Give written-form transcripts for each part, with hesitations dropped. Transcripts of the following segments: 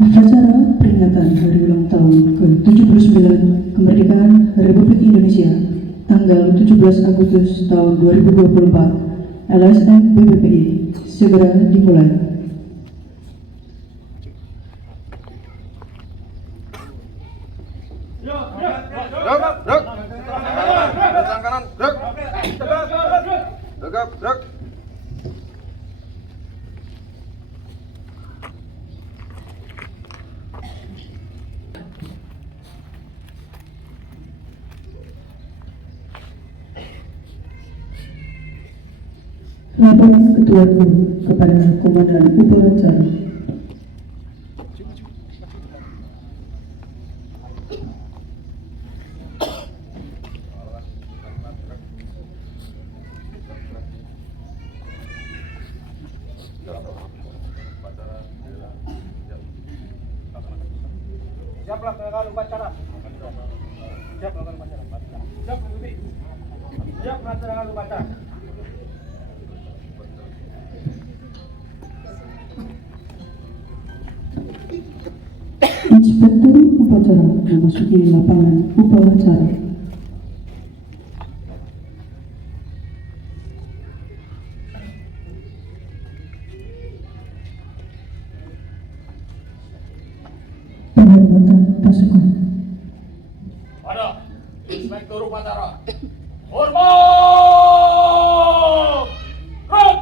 Upacara peringatan Hari Ulang Tahun ke-79 Kemerdekaan Republik Indonesia tanggal 17 Agustus tahun 2024 LSM BPPI segera dimulai. Laporan Ketua Guru kepada Komandan Upacara. Siaplah melakukan upacara. Siap melakukan upacara. Siap mengikuti. Siap melaksanakan upacara. Inspektur Upacara memasuki lapangan upacara. Penghormatan pasukan. Pada Inspektur Upacara. Hormat! Red!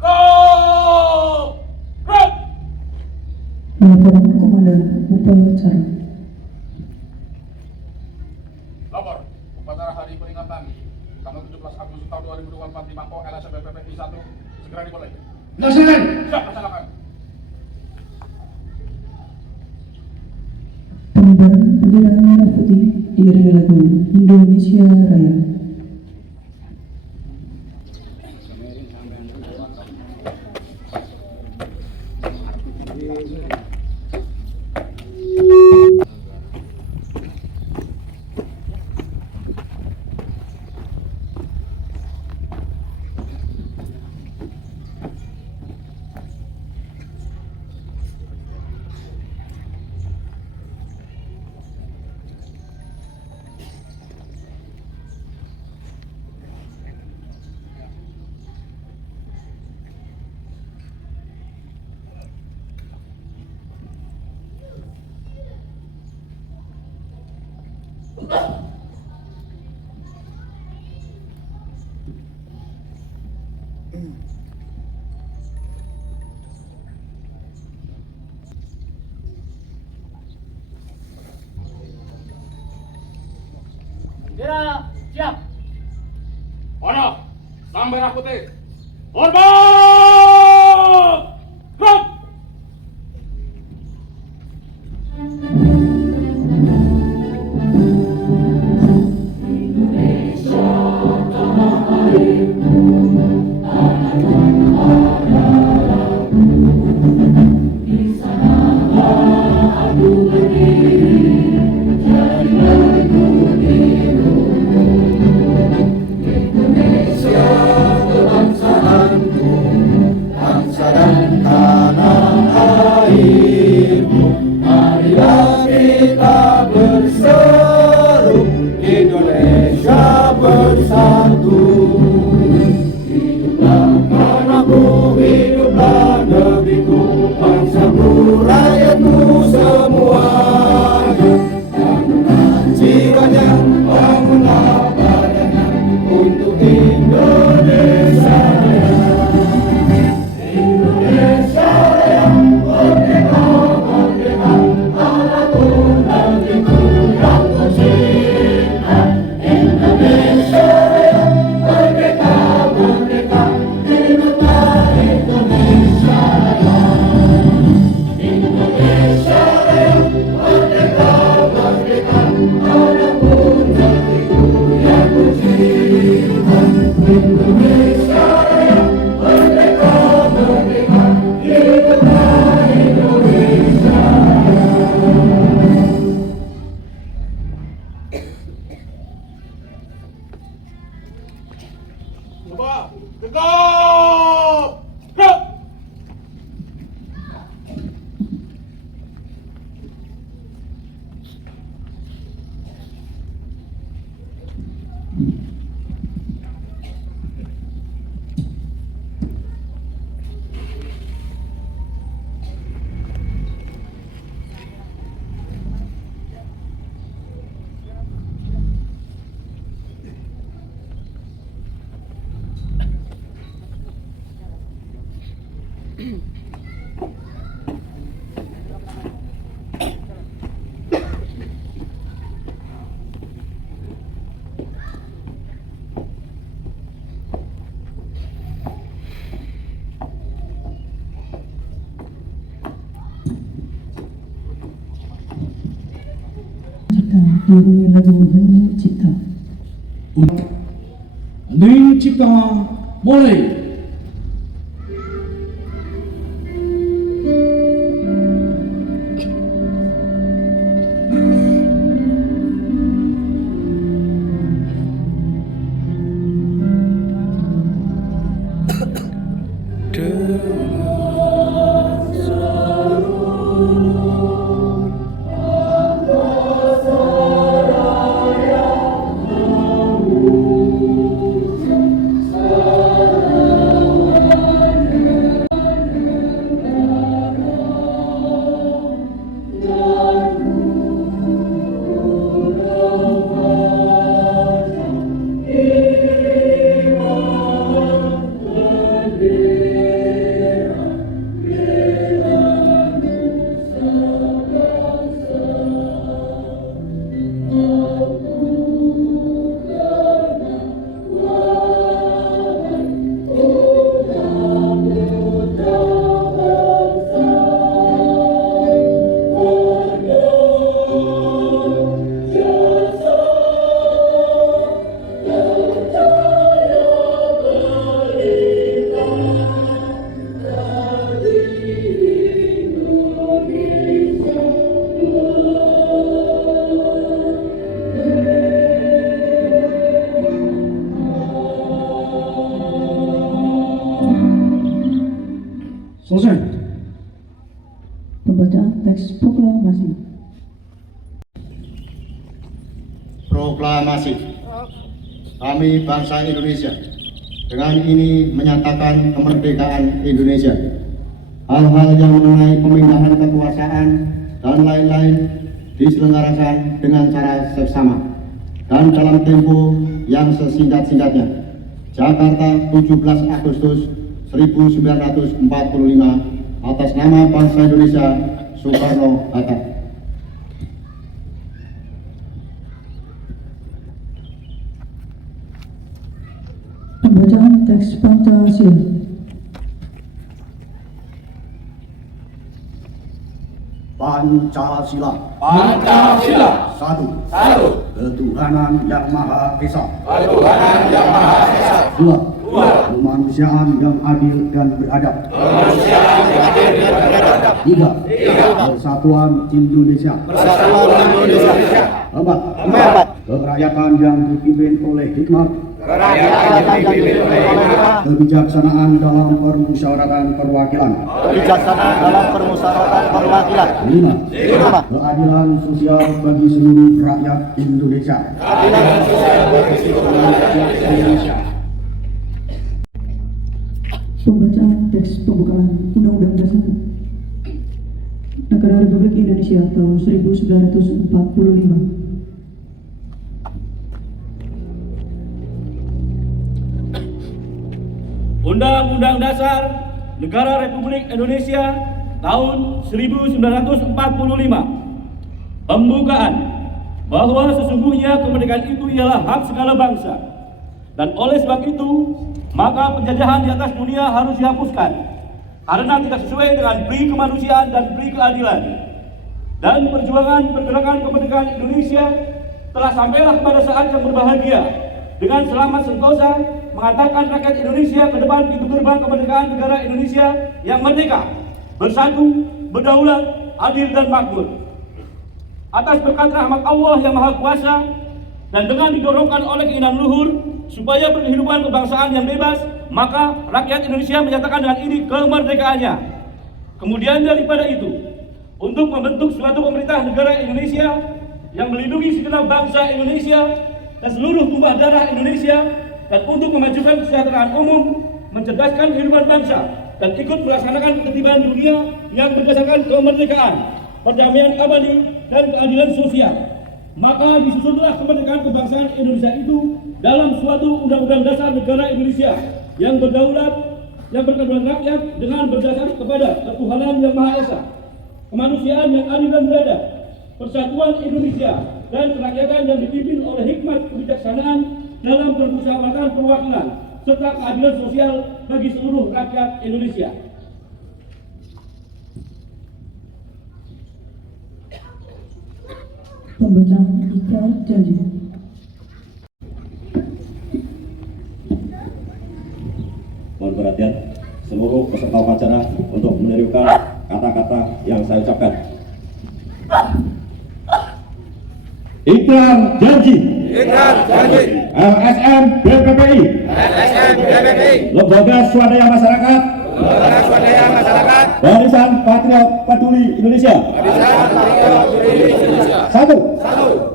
Go! Red! Laporan Komandan Upacara. Lapor. Upacara hari peringatan tanggal 17 Agustus tahun 2024 di Mako LSM BPPI 1 segera dimulai. Laksanakan. Siap laksanakan. Pengibaran bendera merah putih diiringi lagu Indonesia Raya. Bendera siap. Pada sang merah putih. Hormat! Red! Indonesia bersatu. Hiduplah anakku, hiduplah negeriku, bangsaku, rakyatku semuanya. Bangunlah jiwanya, bangunlah badannya untuk Indonesia Raya. Indonesia Raya, merdeka, merdeka, anakku, negeriku yang tercinta. Indonesia Raya, merdeka, merdeka, hiduplah Indonesia Raya. Indonesia Raya, merdeka, merdeka, anakku, negeriku yang tercinta. Indonesia Raya, merdeka, merdeka, hiduplah Indonesia Raya. Coba, tegak! Cipta diiringi lagu Hening Cipta. Hening Cipta mulai. Selesai. Pembacaan teks proklamasi. Proklamasi. Kami bangsa Indonesia dengan ini menyatakan kemerdekaan Indonesia. Hal-hal yang mengenai pemindahan kekuasaan dan lain-lain diselenggarakan dengan cara seksama dan dalam tempo yang sesingkat-singkatnya. Jakarta, 17 Agustus 1945, atas nama bangsa Indonesia, Soekarno-Hatta. Pembacaan teks Pancasila. Pancasila. Pancasila. Satu. Ketuhanan yang Maha Esa. Ketuhanan yang Maha Esa. Dua. Kemanusiaan yang adil dan beradab. Tiga. Persatuan Indonesia. Empat. Kerakyatan yang dipimpin oleh hikmat. Kebijaksanaan dalam permusyawaratan perwakilan. Lima. Keadilan sosial bagi seluruh rakyat Indonesia. Pembacaan teks pembukaan Undang-Undang Dasar Negara Republik Indonesia tahun 1945. Undang-Undang Dasar Negara Republik Indonesia tahun 1945. Pembukaan bahwa sesungguhnya kemerdekaan itu ialah hak segala bangsa, dan oleh sebab itu maka penjajahan di atas dunia harus dihapuskan karena tidak sesuai dengan pri kemanusiaan dan pri keadilan. Dan perjuangan pergerakan kemerdekaan Indonesia telah sampailah pada saat yang berbahagia dengan selamat sentosa mengatakan rakyat Indonesia ke depan pintu gerbang kemerdekaan negara Indonesia yang merdeka, bersatu, berdaulat, adil dan makmur. Atas berkat rahmat Allah yang Maha Kuasa dan dengan didorongkan oleh keinginan luhur supaya berkehidupan kebangsaan yang bebas, maka rakyat Indonesia menyatakan dengan ini kemerdekaannya. Kemudian daripada itu, untuk membentuk suatu pemerintah negara Indonesia yang melindungi segenap bangsa Indonesia dan seluruh tumpah darah Indonesia, dan untuk memajukan kesejahteraan umum, mencerdaskan kehidupan bangsa, dan ikut melaksanakan ketertiban dunia yang berdasarkan kemerdekaan, perdamaian abadi, dan keadilan sosial. Maka disusunlah kemerdekaan kebangsaan Indonesia itu dalam suatu undang-undang dasar negara Indonesia yang berdaulat, yang berkedaulatan rakyat dengan berdasar kepada ketuhanan yang Maha Esa, kemanusiaan yang adil dan beradab, persatuan Indonesia, dan kerakyatan yang dipimpin oleh hikmat kebijaksanaan dalam permusyawaratan perwakilan serta keadilan sosial bagi seluruh rakyat Indonesia. Pembacaan ikrar janji. Mohon perhatian seluruh peserta upacara untuk menirukan kata-kata yang saya ucapkan. Ikrar janji. Ikrar janji. LSM BPPI. LSM BPPI. Lembaga Swadaya Masyarakat. Lembaga Swadaya Masyarakat. Barisan Patriot Peduli Indonesia. Barisan Patriot Peduli Indonesia. Satu.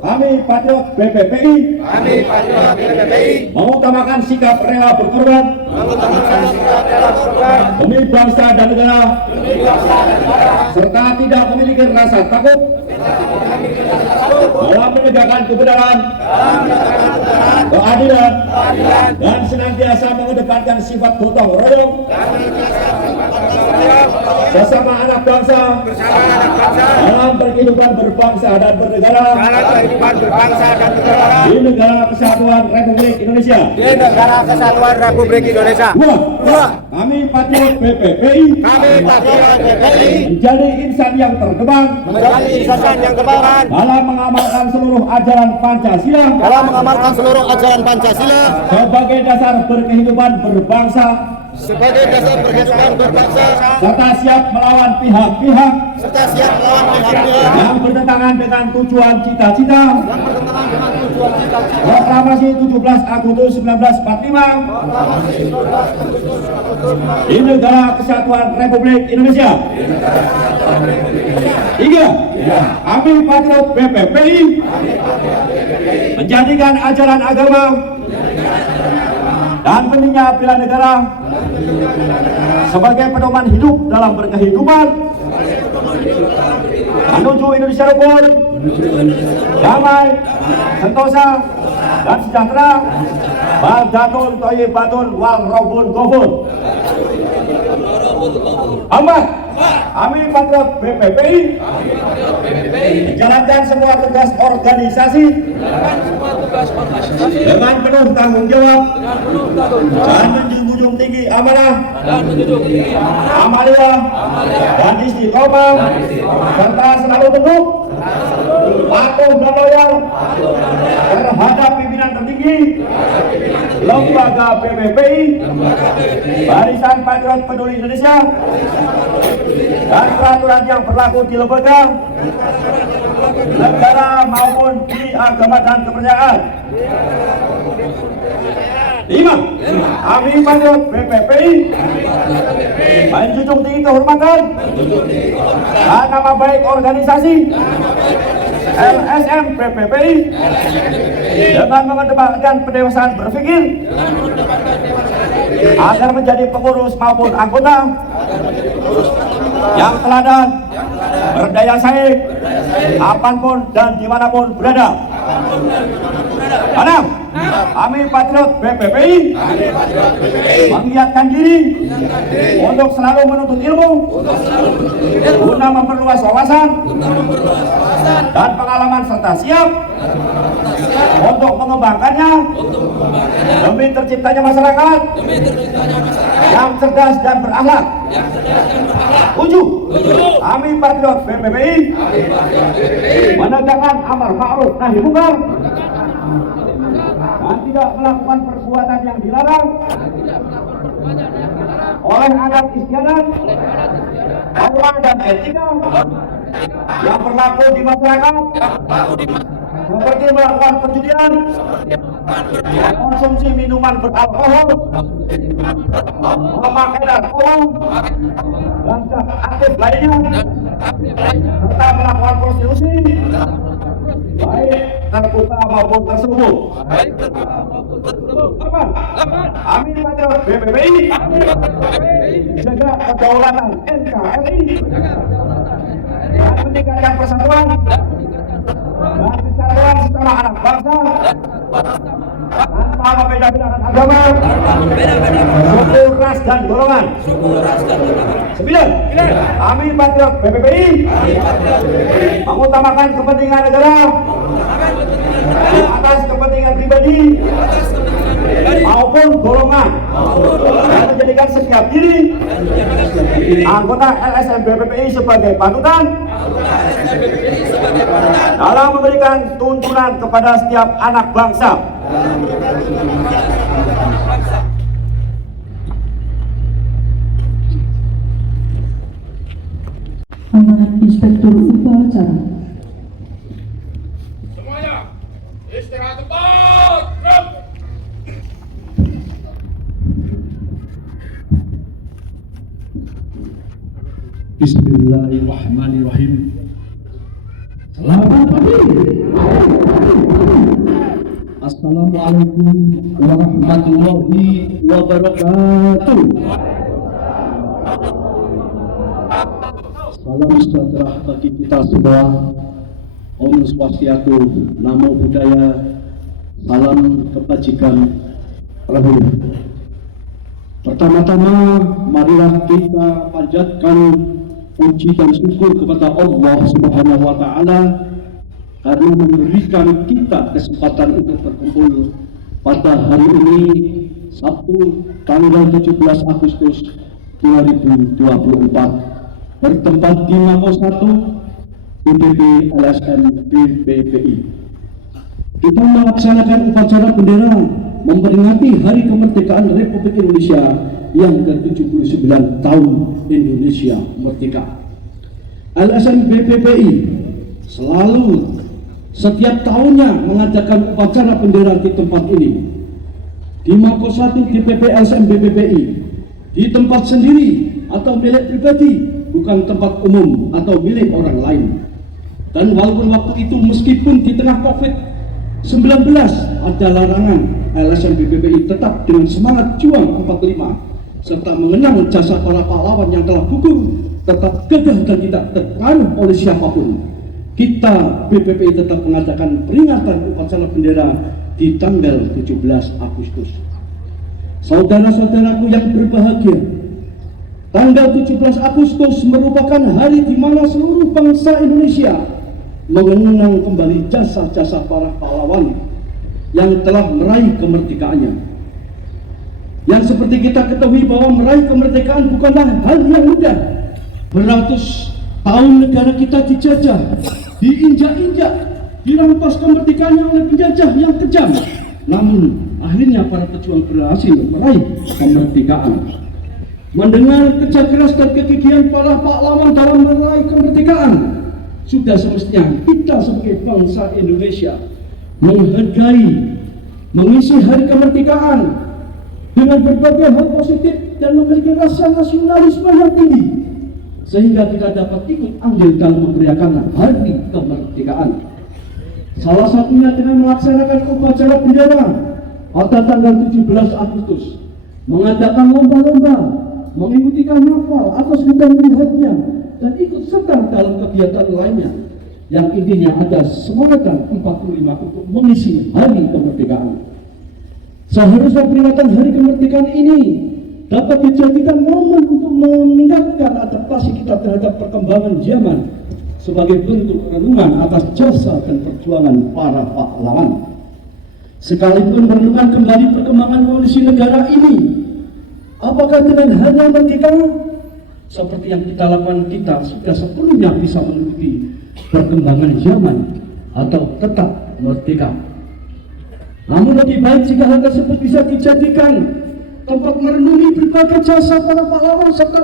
Kami Patriot BPPI. Kami Patriot BPPI. Mengutamakan sikap rela berkorban. Mengutamakan sikap rela berkorban. Demi bangsa dan negara. Demi bangsa dan negara. Serta tidak memiliki rasa takut. Dalam menegakkan kebenaran, keadilan, dan senantiasa mengedepankan sifat gotong royong bersama anak bangsa dalam berkehidupan berbangsa dan bernegara di negara kesatuan Republik Indonesia. Dua, kami Patriot BPPI menjadi insan yang terdepan dalam mengamalkan seluruh ajaran Pancasila sebagai dasar berkehidupan berbangsa serta siap melawan pihak-pihak yang bertentangan dengan tujuan cita-cita Proklamasi 17 Agustus 1945 di negara kesatuan Republik Indonesia. Tiga, kami Patriot BPPI menjadikan ajaran agama dan pentingnya bela negara sebagai pedoman hidup dalam berkehidupan menuju Indonesia rukun, damai, sentosa, dan sejahtera. Baldatun thayyibatun wal rabbun ghafur. Empat, kami Patriot BPPI menjalankan semua tugas organisasi dengan penuh tanggung jawab dan menjunjung tinggi amanah, amalia, dan istiqomah, serta selalu tunduk, patuh dan loyal terhadap pimpinan tertinggi lembaga BPPI, Barisan Patriot Peduli Indonesia, dan peraturan yang berlaku di lembaga, negara maupun di agama dan kepercayaan. Lima, kami Patriot BPPI menjunjung tinggi kehormatan dan nama baik organisasi LSM BPPI dengan mengedepankan pendewasaan berpikir agar menjadi pengurus maupun anggota yang teladan, berdaya saing, kapanpun dan dimanapun berada. Enam, kami Patriot BPPI mengiatkan diri untuk selalu menuntut ilmu guna memperluas wawasan dan pengalaman serta siap untuk mengembangkannya demi terciptanya masyarakat yang cerdas dan berakhlak. Tujuh, kami Patriot BPPI menegakkan amar ma'ruf nahi munkar dan tidak melakukan perbuatan yang dilarang oleh adat istiadat, norma dan etika yang berlaku di masyarakat, seperti melakukan perjudian, konsumsi minuman beralkohol, memakai narkoba, dan zat aktif lainnya, serta melakukan prostitusi, baik terbuka maupun terselubung. Kami Patriot BPPI menjaga kedaulatan NKRI dan meningkatkan persatuan dan kesatuan secara anak bangsa tanpa membeda-bedakan agama, suku, ras, ras, dan golongan. 9. Kami patriot PPPI mengutamakan kepentingan negara atas kepentingan pribadi maupun golongan dan menjadikan setiap diri anggota LSM BPPI sebagai panutan dalam memberikan tuntunan kepada setiap anak bangsa. Amanat Inspektur Upacara. Semuanya, istirahat tempat. Gerak. Bismillahirrahmanirrahim. Selamat pagi. Assalamualaikum warahmatullahi wabarakatuh. Salam sejahtera bagi kita semua. Om Swastiastu, Namo Buddhaya, salam kebajikan rahayu. Pertama-tama, marilah kita panjatkan puji dan syukur kepada Allah Subhanahu wa Ta'ala karena memberikan kita kesempatan untuk berkumpul pada hari ini, Sabtu tanggal 17 Agustus 2024, bertempat di Mako 1 BPP LSM BPPI. Kita melaksanakan upacara bendera memperingati Hari Kemerdekaan Republik Indonesia yang ke-79 tahun Indonesia Merdeka. LSM BPPI selalu setiap tahunnya mengadakan upacara bendera di tempat ini. Di Mako 1 DPP LSM BPPI, di tempat sendiri atau milik pribadi, bukan tempat umum atau milik orang lain. Dan walaupun waktu itu meskipun di tengah COVID-19 ada larangan, LSM BPPI tetap dengan semangat juang 45 serta mengenang jasa para pahlawan yang telah gugur, tetap gagah dan tidak terpengaruh oleh siapapun. Kita BPPI tetap mengadakan peringatan upacara bendera di tanggal 17 Agustus. Saudara-saudaraku yang berbahagia, tanggal 17 Agustus merupakan hari di mana seluruh bangsa Indonesia mengenang kembali jasa-jasa para pahlawan yang telah meraih kemerdekaannya. Yang seperti kita ketahui bahwa meraih kemerdekaan bukanlah hal yang mudah. Beratus tahun negara kita dijajah, diinjak-injak, dirampas kemerdekaannya oleh penjajah yang kejam. Namun akhirnya para pejuang berhasil meraih kemerdekaan. Mendengar kerja keras dan kegigihan para pahlawan dalam meraih kemerdekaan, sudah semestinya kita sebagai bangsa Indonesia menghargai, mengisi hari kemerdekaan dengan berbagai hal positif dan memiliki rasa nasionalisme yang tinggi, sehingga kita dapat ikut andil dalam memeriahkan hari kemerdekaan. Salah satunya dengan melaksanakan upacara bendera pada tanggal 17 Agustus, mengadakan lomba-lomba, mengikuti karnaval atau sekedar melihatnya, dan ikut serta dalam kegiatan lainnya yang intinya ada semangat 45 untuk mengisi hari kemerdekaan. Seharusnya peringatan hari kemerdekaan ini dapat dijadikan momen untuk meningkatkan adaptasi kita terhadap perkembangan zaman sebagai bentuk renungan atas jasa dan perjuangan para pahlawan. Sekalipun merenungkan kembali perkembangan kondisi negara ini, apakah dengan hanya merdeka seperti yang kita lakukan, kita sudah sepenuhnya bisa mengikuti perkembangan zaman atau tetap merdeka? Namun lebih baik jika hal tersebut bisa dijadikan tempat merenungi berbagai jasa para pahlawan serta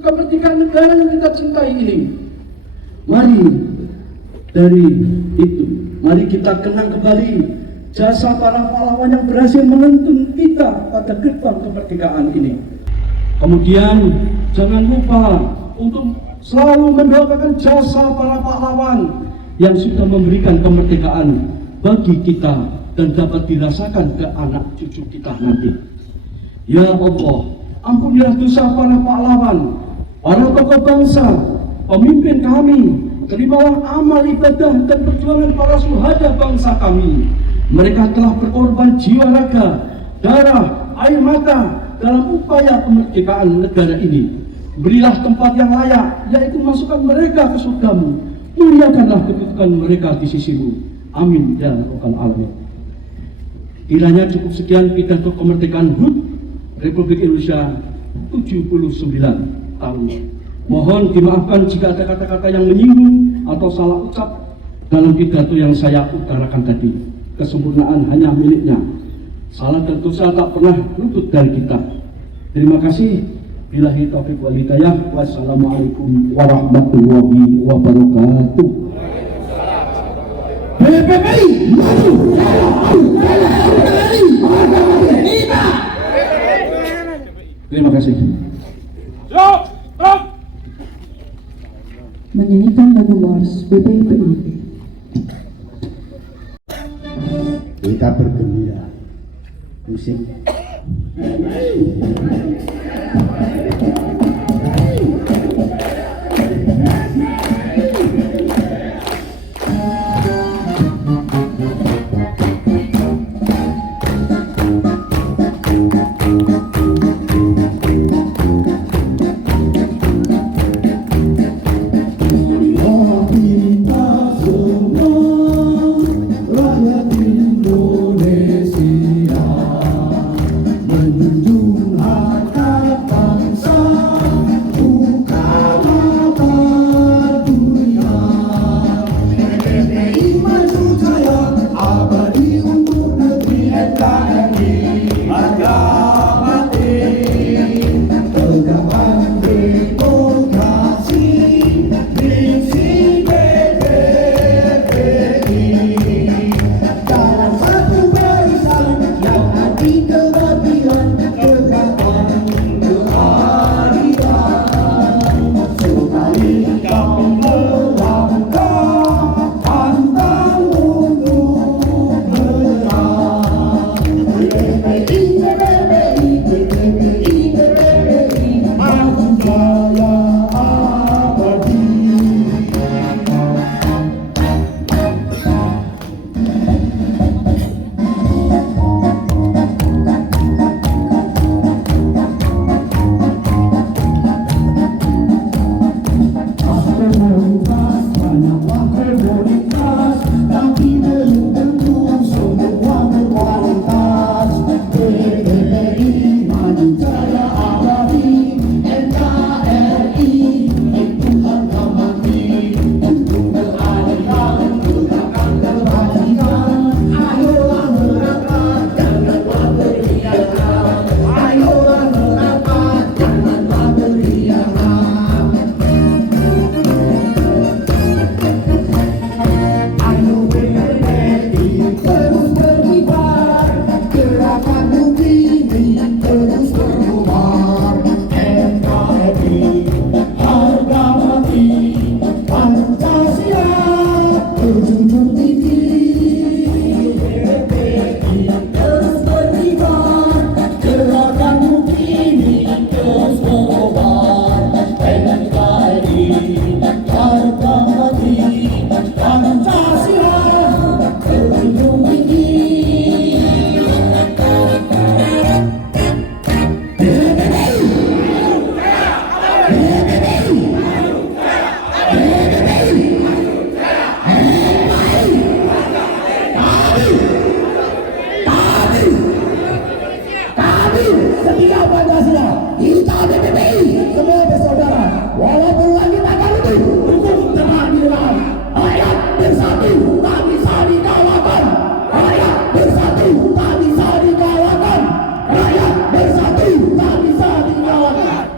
kemerdekaan negara yang kita cintai ini. Mari dari itu, mari kita kenang kembali jasa para pahlawan yang berhasil menuntun kita pada gerbang kemerdekaan ini. Kemudian jangan lupa untuk selalu mendoakan jasa para pahlawan yang sudah memberikan kemerdekaan bagi kita dan dapat dirasakan ke anak cucu kita nanti. Ya Allah, ampunilah dosa para pahlawan, para tokoh bangsa, pemimpin kami. Terimalah amal ibadah dan perjuangan para syuhada bangsa kami. Mereka telah berkorban jiwa raga, darah, air mata dalam upaya kemerdekaan negara ini. Berilah tempat yang layak, yaitu masukkan mereka ke surgamu. Muliakanlah kedudukan mereka di sisimu. Amin ya rabbal alamin. Kiranya cukup sekian pidato kemerdekaan HUT Republik Indonesia 79 tahun. Mohon dimaafkan jika ada kata-kata yang menyinggung atau salah ucap dalam pidato yang saya utarakan tadi. Kesempurnaan hanya miliknya. Salah dan dosa tak pernah luput dari kita. Terima kasih. Billahi taufiq wal hidayah. Wassalamualaikum warahmatullahi wabarakatuh. PPPI maju. Terima kasih. Menyanyikan lagu Mars PPPI. Kita bergembira. Musik.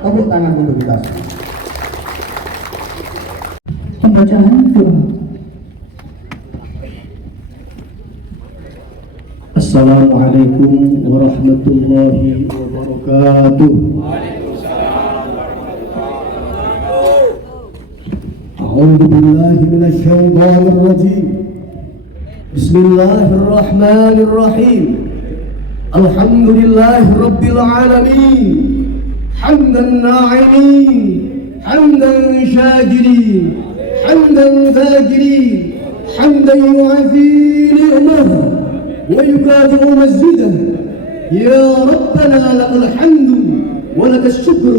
Tepuk tangan untuk kita. Pembacaan doa. Assalamualaikum warahmatullahi wabarakatuh. A'udzu billahi minasy syaithanir rajim. Bismillahirrahmanirrahim. Alhamdulillahi rabbil alamin. Hamdan na'imin, hamdan syakirin, hamdan zakirin, hamdan yu'afi ni'mah wa yukafi'u mazzidah. Ya Rabbana lakal hamdu ولك الشكر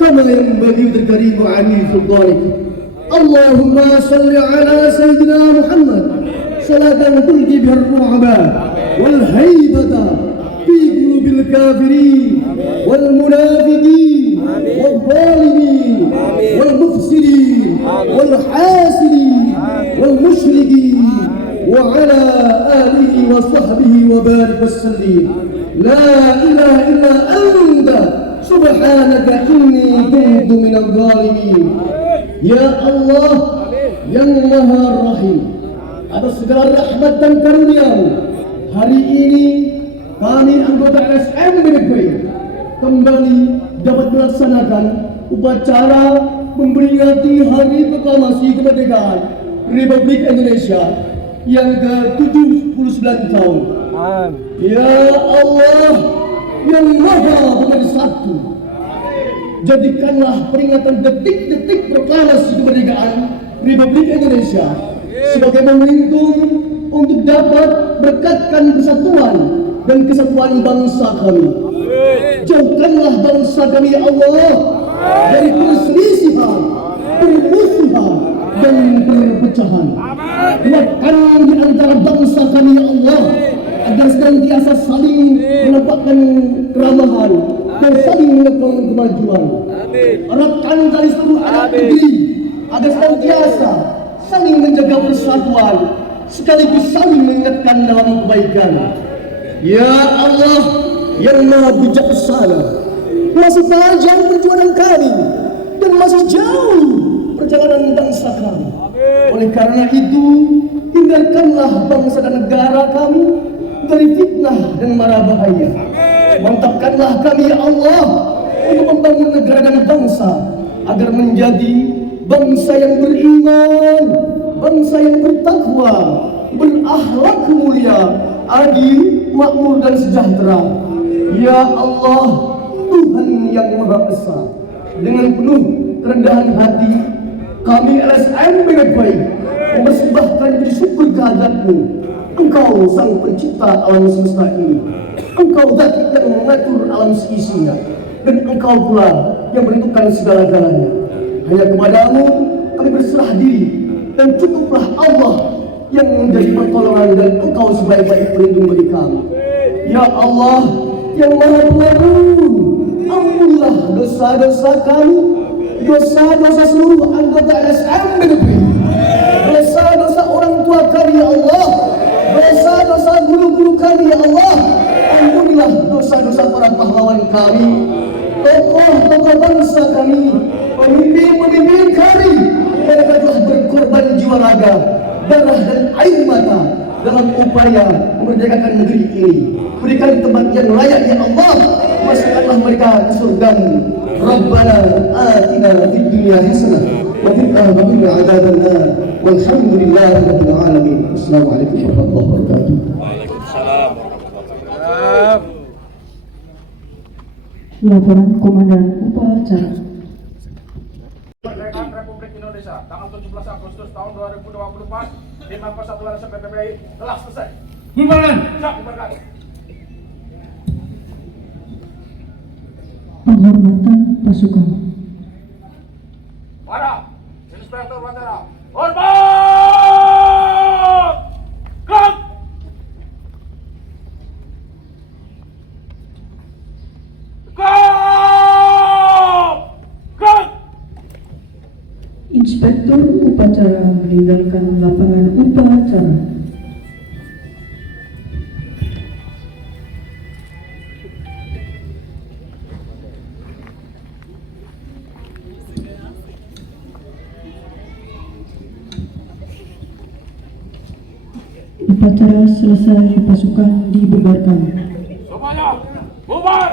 كما ينبغي لكريم وعلي سلطانك. اللهم صل على سيدنا محمد صلاة تلقي بها الرعب والهيبة في قلوب الكافرين والمنافقين والظالمين والمفسدين والحاسدين والمشركين وعلى آله وصحبه وبارك وسلم. لا إله إلا أنت سبحانك إني كنت من الظالمين. Ya Allah yang Maha Rahim, atas segala rahmat dan karunia-Mu, hari ini kami anggota LSM BPPI kembali dapat melaksanakan upacara memperingati Hari Proklamasi Kemerdekaan Republik Indonesia yang ke-79 tahun. Ya Allah yang Maha Pengersatu, jadikanlah peringatan detik-detik proklamasi kemerdekaan Republik Indonesia sebagai momentum untuk dapat merekatkan persatuan dan kesatuan bangsa kami. Jauhkanlah bangsa kami ya Allah dari perselisihan, permusuhan dan perpecahan. Kuatkan di antara bangsa kami ya Allah agar senantiasa saling menampakkan keramahan dan saling mendukung kemajuan. Eratkan tali seluruh anak negeri agar senantiasa saling menjaga persatuan sekaligus saling mengingatkan dalam kebaikan. Ya Allah yang Maha Bijaksana, masih panjang perjuangan kami dan masih jauh perjalanan bangsa kami. Oleh karena itu, hindarkanlah bangsa dan negara kami dari fitnah dan mara bahaya. Mantapkanlah kami ya Allah untuk membangun negara dan bangsa agar menjadi bangsa yang beriman, bangsa yang bertakwa, berakhlak mulia, adil, makmur dan sejahtera. Ya Allah, Tuhan yang Maha Esa, dengan penuh kerendahan hati kami LSM BPPI mempersembahkan syukur kehadirat-Mu. Engkau sang pencipta alam semesta ini. Engkau zat yang mengatur alam seisinya, dan Engkau pula yang menentukan segala-galanya. Hanya kepadamu kami berserah diri, dan cukuplah Allah yang menjadi pertolongan dan Engkau sebaik-baik pelindung bagi kami. Ya Allah yang Maha Pengampun, ampunilah dosa-dosa kami, dosa-dosa seluruh anggota LSM BPPI, dosa-dosa orang tua kami ya Allah, dosa-dosa guru-guru kami ya Allah. Ampunilah dosa-dosa para pahlawan kami, tokoh-tokoh bangsa kami, pemimpin-pemimpin kami yang telah berkorban jiwa raga, darah dan air mata dalam upaya memerdekakan negeri ini. Berikan tempat yang layak ya Allah, masukkanlah mereka ke surga-Mu. Rabbana atina fid dunya hasanah wa fil akhirati adzabannar. Walhamdulillahi rabbil alamin. Assalamualaikum warahmatullahi wabarakatuh. Laporan Komandan Upacara. Kemerdekaan Republik Indonesia tanggal 17 Agustus tahun 2024 di Mapes 1 LSM BPPI telah selesai. Bubarkan. Siap, bubarkan. Penghormatan pasukan. Para Inspektur Upacara, hormat! Gerak! Gerak! Inspektur Upacara meninggalkan lapangan upacara. Upacara selesai, pasukan dibubarkan. Semuanya, bubar!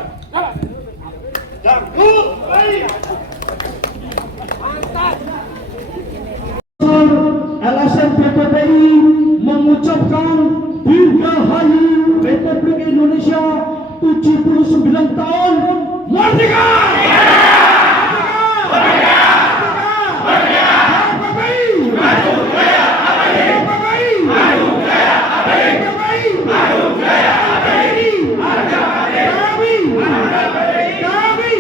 Jalan! LSM BPPI mengucapkan Dirgahayu Republik Indonesia 79 tahun merdeka! Kami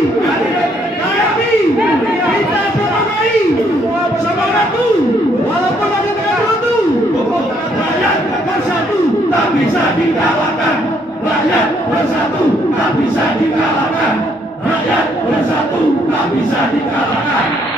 dikalahkan. Rakyat bersatu tak bisa dikalahkan. Rakyat bersatu tak bisa dikalahkan.